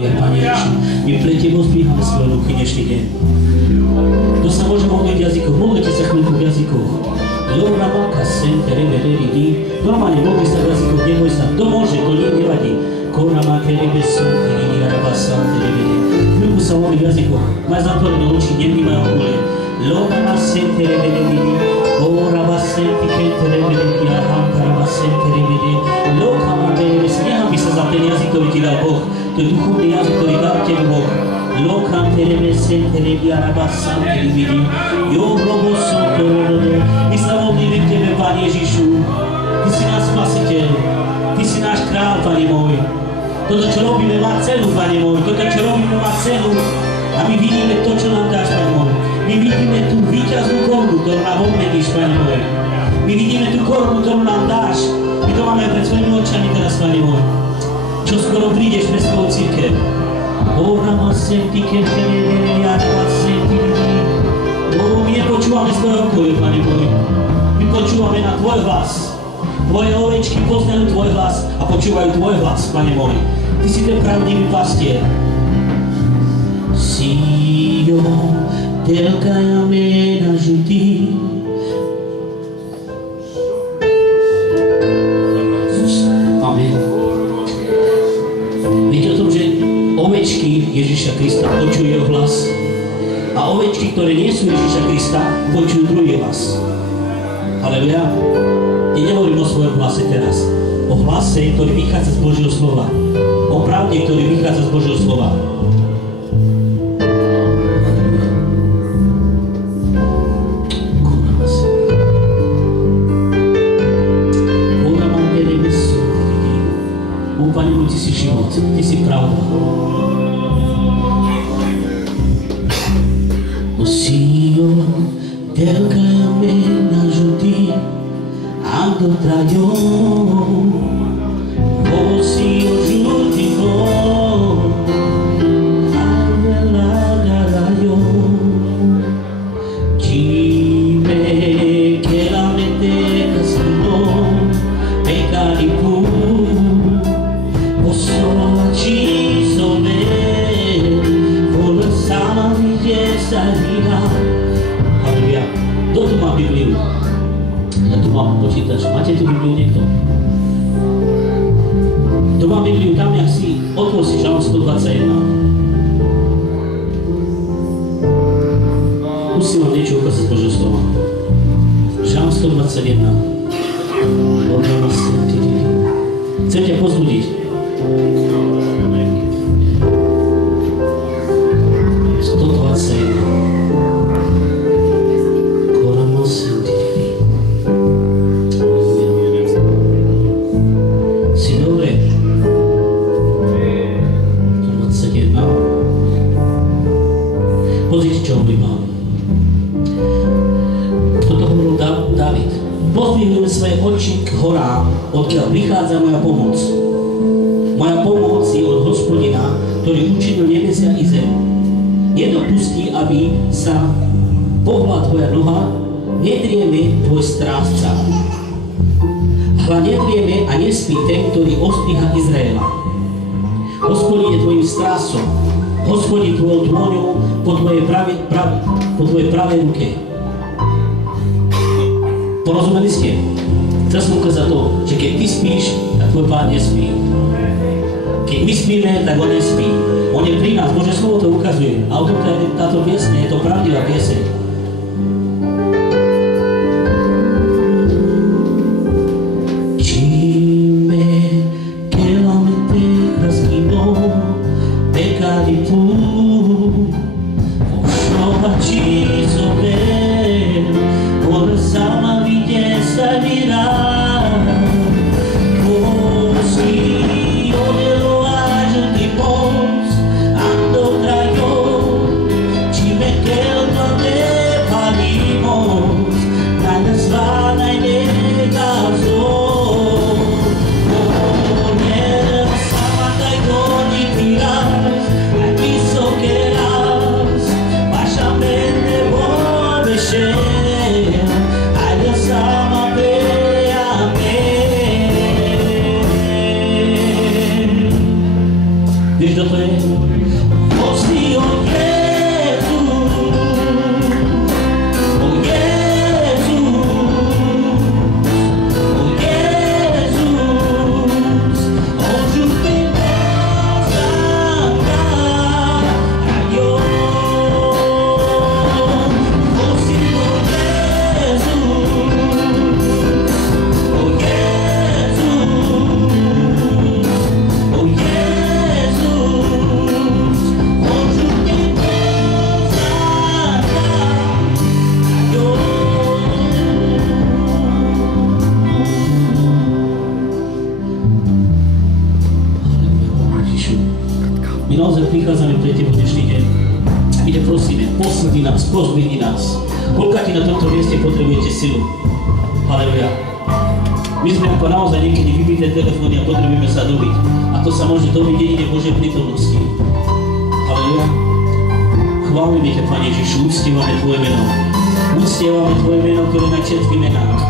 Pane Ježišu, my pre Tebou zdvíhame svoje ruky dnešný deň. Kto sa môže modliť v jazykoch? Modlite sa chvíľku v jazykoch. Lorabaka, sente, revereri, normálne modli sa v jazykoch, neboj sa. Kto môže, to nevadí. Koramate, rebesu, irarabasa, revereri. Chvíľku sa modli v jazykoch. Maj zatvorené oči, nevnímaj okolie. Loraba, sente, revereri, oraba, sente, kente, revereri, ahankaraba, sente, revereri. Lokamate, rebesu, nehambi sa za ten jazyk, ktorý ti dal Boh. To je duchovný jazyk, ktorý dal tebe Boh. Lokam terebe sentere diaraba santeri vidi. Jo robo sontorodo. My sa modlíme k Tebe, Pane Ježišu. Ty si náš spasiteľ. Ty si náš král, Pane môj. Toto, čo robíme, má cenu, Pane môj. Toto, čo robíme, má cenu. A my vidíme to, čo nám dáš, Pane môj. My vidíme tú víťaznú korunu, ktorú nám obmeníš, Pane môj. My vidíme tú korunu, ktorú nám dáš. My to máme pred svojimi očami teraz, Pane môj. Čo skoro prídeš pre svoju církev. My nepočúvame svoje okolie, Pane môj. My počúvame na Tvoj hlas. Tvoje ovečky poznajú Tvoj hlas a počúvajú Tvoj hlas, Pane môj. Ty si ten pravdivý pastier. Sijo, telka jamena žutý. Amen. Viete o tom, že ovečky Ježiša Krista počujú jeho hlas a ovečky, ktoré nie sú Ježiša Krista, počujú druhý hlas. Halleluja. Nehovorím o svojom hlase teraz. O hlase, ktorý vychádza z Božieho slova. O pravde, ktorý vychádza z Božieho slova. Pane môj, Ty si život, Ty si pravda. O Signore, telka jamena žutý, ando trajom. O Signore, žutý bol, avela garajom. Čime che la mette casino, pecari pur. Sono acciso me, con la sama salirà. Halleluja. Kto tu má Bibliu? Ja tu mám počítač. Máte tu Bibliu niekto? Kto má Bibliu tam, jak si? Otvor si Žalm 121. Musím vám niečo ukázať z Božieho slova. Žalm 121. Chcem ťa pozbudiť. 121. Korano sentiri. Si dobre? 121. Pozrite, čo hovorí Pán. Toto hovoril Dávid. Pozdvihujeme svoje oči k horám, odkiaľ prichádza moja pomoc. Moja pomoc je od Hospodina, ktorý učinil nebesia i zem. Nedopustí, aby sa pohla tvoja noha, nedrieme tvoj strážca. Hľa nedrieme a nespí ten, ktorý ostríha Izraela. Hospodin je tvojim strážcom, Hospodin tvojou dôňou po tvojej pravej ruke. Porozumeli ste? Chcel som ukázať to, že keď ty spíš, tak tvoj Pán nespí. Keď my spíme, tak on nespí. On je pri nás, Božie slovo to ukazuje. A o tom táto piesne, je to pravdivá pieseň. Čime che la mette casino, peccati tu, osciova ciso ben, ora sama vidie salirà. Bashamente Prichádzame pre Teba dnešný deň. My ťa prosíme, posilni nás, pozdvihni nás. Koľkátí na tomto mieste potrebujete silu. Halleluja. My sme ako naozaj niekedy vybité telefóny a potrebujeme sa dobiť. A to sa môže dobiť jedine Božej prítomnosti. Halleluja. Chválime ťa, Pane Ježišu, uctievame Tvoje meno. Uctievame Tvoje meno, ktoré na všetky menách.